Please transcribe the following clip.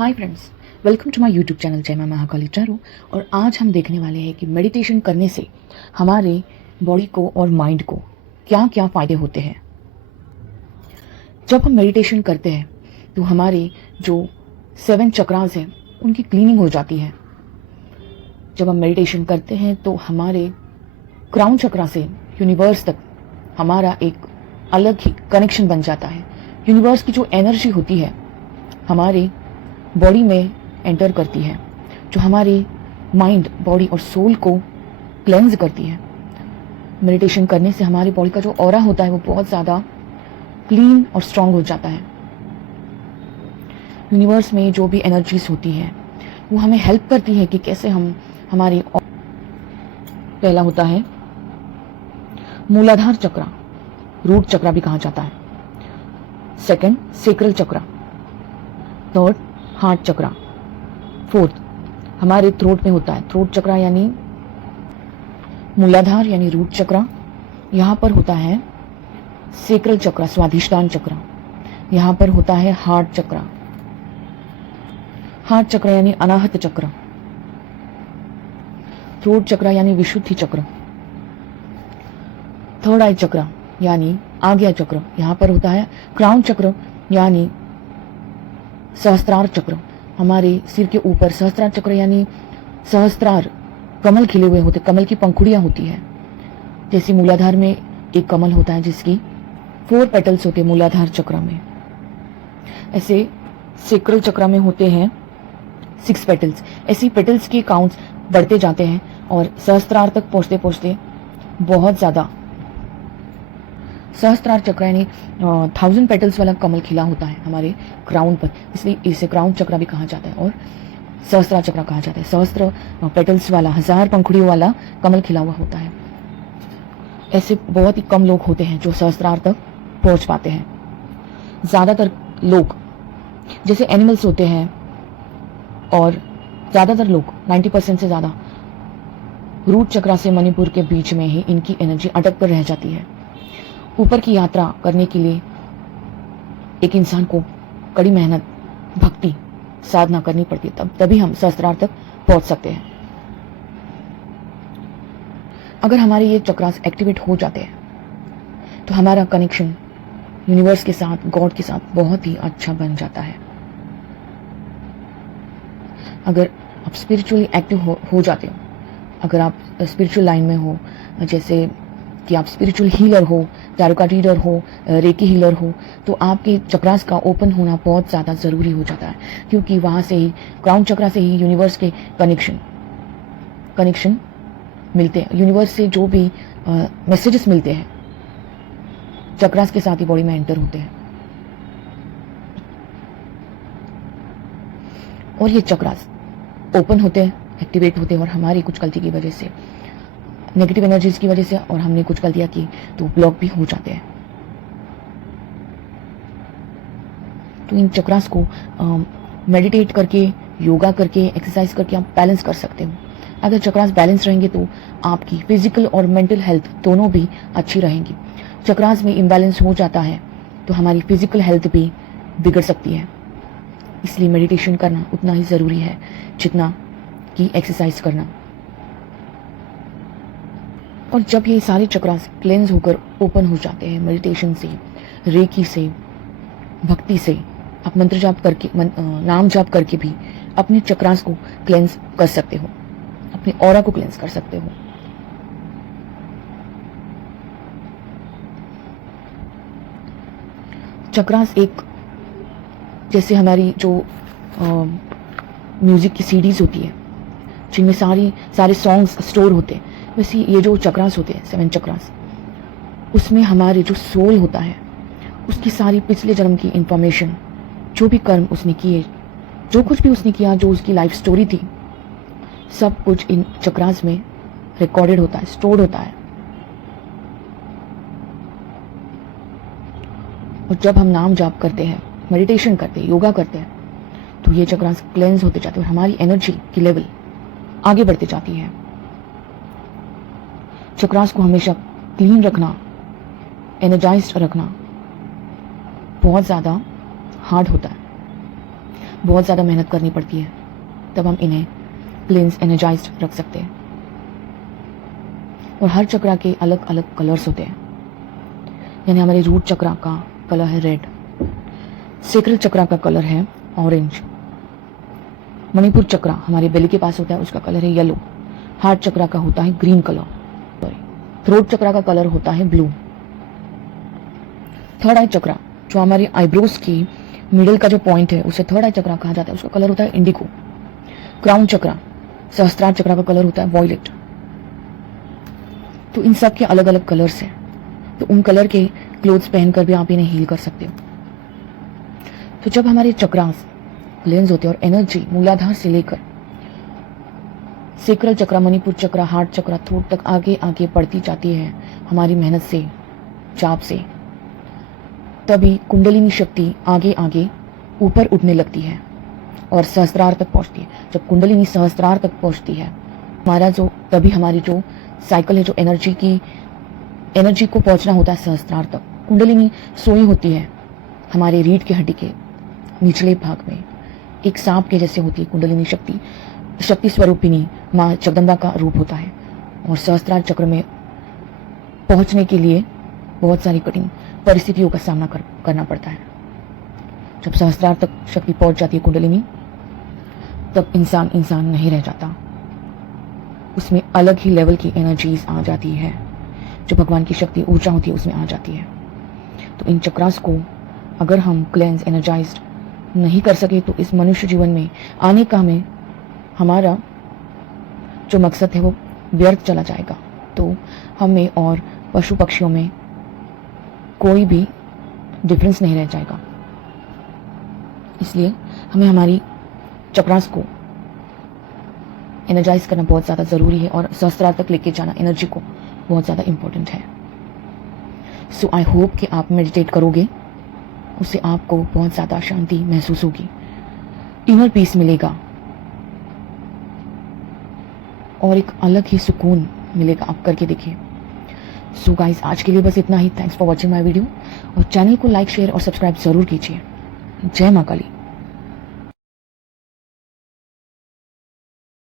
Hi friends, welcome to my YouTube channel जय मां महाकाली चारू। और आज हम देखने वाले हैं कि मेडिटेशन करने से हमारे बॉडी को और माइंड को क्या क्या फ़ायदे होते हैं। जब हम मेडिटेशन करते हैं तो हमारे जो 7 चक्रास हैं उनकी क्लीनिंग हो जाती है। जब हम मेडिटेशन करते हैं तो हमारे क्राउन चक्रा से यूनिवर्स तक हमारा एक अलग ही कनेक्शन बन जाता है। यूनिवर्स की जो एनर्जी होती है हमारे बॉडी में एंटर करती है, जो हमारी माइंड, बॉडी और सोल को क्लेंज करती है। मेडिटेशन करने से हमारी बॉडी का जो ऑरा होता है वो बहुत ज़्यादा क्लीन और स्ट्रांग हो जाता है। यूनिवर्स में जो भी एनर्जीज होती है वो हमें हेल्प करती है कि कैसे हम हमारी। पहला होता है मूलाधार चक्रा, रूट चक्रा भी कहा जाता है। सेकंड सेक्रल चक्रा, थर्ड हार्ट चक्रा, फोर्थ हमारे थ्रोट में होता है थ्रोट चक्रा यानी मूलाधार यानी रूट चक्रा। यहाँ पर होता है सेक्रल चक्रा, स्वाधिष्ठान चक्रा। यहाँ पर होता है हार्ट चक्रा। हार्ट चक्र यानी अनाहत चक्र। थ्रोट चक्र यानी विशुद्धि चक्र। थर्ड आई चक्र यानी आज्ञा चक्र। यहाँ पर होता है क्राउन चक्र यानी सहस्त्रार चक्र। हमारे सिर के ऊपर सहस्त्रार चक्र यानी सहस्त्रार कमल खिले हुए होते, कमल की पंखुड़ियां होती है। जैसे मूलाधार में एक कमल होता है जिसकी 4 पेटल्स होते हैं मूलाधार चक्र में, ऐसे सेक्रल चक्र में होते हैं 6 पेटल्स। ऐसी पेटल्स के काउंट्स बढ़ते जाते हैं और सहस्त्रार तक पहुंचते पहुंचते बहुत ज्यादा। सहस्त्रार चक्र यानी 1000 पेटल्स वाला कमल खिला होता है हमारे क्राउन पर, इसलिए इसे क्राउन चक्र भी कहा जाता है और सहस्त्रार चक्र कहा जाता है। सहस्त्र पेटल्स वाला, 1000 पंखुड़ियों वाला कमल खिला हुआ होता है। ऐसे बहुत ही कम लोग होते हैं जो सहस्त्रार तक पहुंच पाते हैं। ज्यादातर लोग जैसे एनिमल्स होते हैं और ज्यादातर लोग 90% से ज्यादा रूट चक्र से मणिपुर के बीच में ही इनकी एनर्जी अटक कर रह जाती है। ऊपर की यात्रा करने के लिए एक इंसान को कड़ी मेहनत, भक्ति, साधना करनी पड़ती है, तभी हम सहस्त्रार तक पहुंच सकते हैं। अगर हमारे ये चक्रास एक्टिवेट हो जाते हैं तो हमारा कनेक्शन यूनिवर्स के साथ, गॉड के साथ बहुत ही अच्छा बन जाता है। अगर आप स्पिरिचुअली एक्टिव हो जाते हो, अगर आप स्पिरिचुअल लाइन में हो, जैसे कि आप स्पिरिचुअल हीलर हो, टैरो कार्ड रीडर हो, रेकी हीलर हो, तो आपके चक्रास का ओपन होना बहुत ज़्यादा ज़रूरी हो जाता है, क्योंकि वहाँ से ही, क्राउन चक्रा से ही यूनिवर्स के कनेक्शन मिलते हैं। यूनिवर्स से जो भी मैसेजेस मिलते हैं चक्रास के साथ ही बॉडी में एंटर होते हैं। और ये चक्रास ओपन होते हैं, एक्टिवेट होते हैं, और हमारी कुछ गलती की वजह से, नेगेटिव एनर्जीज की वजह से, और हमने कुछ गलतियां की तो ब्लॉक भी हो जाते हैं। तो इन चक्रास को मेडिटेट करके, योगा करके, एक्सरसाइज करके आप बैलेंस कर सकते हो। अगर चक्रास बैलेंस रहेंगे तो आपकी फिजिकल और मेंटल हेल्थ दोनों भी अच्छी रहेंगी। चक्रास में इम्बैलेंस हो जाता है तो हमारी फिजिकल हेल्थ भी बिगड़ सकती है। इसलिए मेडिटेशन करना उतना ही ज़रूरी है जितना कि एक्सरसाइज करना। और जब ये सारे चक्रास क्लेंज होकर ओपन हो जाते हैं मेडिटेशन से, रेकी से, भक्ति से, आप मंत्र जाप करके, नाम जाप करके भी अपने चक्रास को क्लेंज कर सकते हो, अपने ऑरा को क्लेंज कर सकते हो। चक्रास एक, जैसे हमारी जो म्यूजिक की सीडीज होती है जिनमें सारे सॉन्ग्स स्टोर होते हैं, वैसे ये जो चक्रास होते हैं 7 चक्रास, उसमें हमारे जो सोल होता है उसकी सारी पिछले जन्म की इंफॉर्मेशन, जो भी कर्म उसने किए, जो कुछ भी उसने किया, जो उसकी लाइफ स्टोरी थी, सब कुछ इन चक्रास में रिकॉर्डेड होता है, स्टोर्ड होता है। और जब हम नाम जाप करते हैं, मेडिटेशन करते हैं, योगा करते हैं, तो ये चक्रास क्लेंज होते जाते हैं और हमारी एनर्जी की लेवल आगे बढ़ते जाती है। चक्रास को हमेशा क्लीन रखना, एनर्जाइज्ड रखना बहुत ज़्यादा हार्ड होता है। बहुत ज़्यादा मेहनत करनी पड़ती है, तब हम इन्हें क्लींस एनर्जाइज्ड रख सकते हैं। और हर चक्रा के अलग अलग कलर्स होते हैं। यानी हमारे रूट चक्रा का कलर है रेड, सेक्रल चक्रा का कलर है ऑरेंज, मणिपुर चक्रा हमारे बेली के पास होता है, उसका कलर है येलो, हार्ट चक्रा का होता है ग्रीन कलर, थ्रोट चक्रा का कलर होता है ब्लू, थर्ड आई चक्रा जो हमारे आईब्रोज की मिडिल का जो पॉइंट है उसे थर्ड आई चक्रा कहा जाता है, उसका कलर होता है इंडिगो, क्राउन चक्रा सहस्त्रार चक्रा का कलर होता है वॉयलेट। तो इन सब के अलग अलग कलर्स हैं, तो उन कलर के क्लोथ्स पहनकर भी आप इन्हें हील कर सकते हो। तो जब हमारे चक्रास क्लेंस होते हैं और एनर्जी मूलाधार से लेकर सेक्रल चक्रा, मणिपुर चक्रा, हार्ट चक्रा, थ्रोट तक आगे आगे बढ़ती जाती है हमारी मेहनत से, जाप से, तभी कुंडलिनी शक्ति आगे आगे ऊपर उठने लगती है और सहस्त्रार तक पहुंचती है। जब कुंडलिनी सहस्त्रार तक पहुंचती है तभी हमारी जो साइकिल है, जो एनर्जी को पहुंचना होता है सहस्त्रार तक। कुंडलिनी सोई होती है हमारे रीढ़ की हड्डी के निचले भाग में, एक सांप के जैसे होती है कुंडलिनी शक्ति स्वरूपिणी माँ जगदम्बा का रूप होता है। और सहस्त्रार चक्र में पहुंचने के लिए बहुत सारी कठिन परिस्थितियों का सामना करना पड़ता है। जब सहस्त्रार तक शक्ति पहुंच जाती है कुंडलिनी, तब इंसान नहीं रह जाता, उसमें अलग ही लेवल की एनर्जीज आ जाती है, जो भगवान की शक्ति ऊर्जा होती है उसमें आ जाती है। तो इन चक्रास को अगर हम क्लेंस एनर्जाइज्ड नहीं कर सके तो इस मनुष्य जीवन में आने का हमारा जो मकसद है वो व्यर्थ चला जाएगा। तो हमें और पशु पक्षियों में कोई भी डिफरेंस नहीं रह जाएगा। इसलिए हमें हमारी चक्रास को एनर्जाइज करना बहुत ज़्यादा ज़रूरी है और सहस्त्रार तक लेके जाना एनर्जी को बहुत ज़्यादा इम्पोर्टेंट है। सो आई होप कि आप मेडिटेट करोगे, उससे आपको बहुत ज़्यादा शांति महसूस होगी, इनर पीस मिलेगा और एक अलग ही सुकून मिलेगा। आप करके देखिए। सो गाइस, आज के लिए बस इतना ही। Thanks for watching my video और चैनल को लाइक, शेयर और सब्सक्राइब ज़रूर कीजिए। जय मां काली।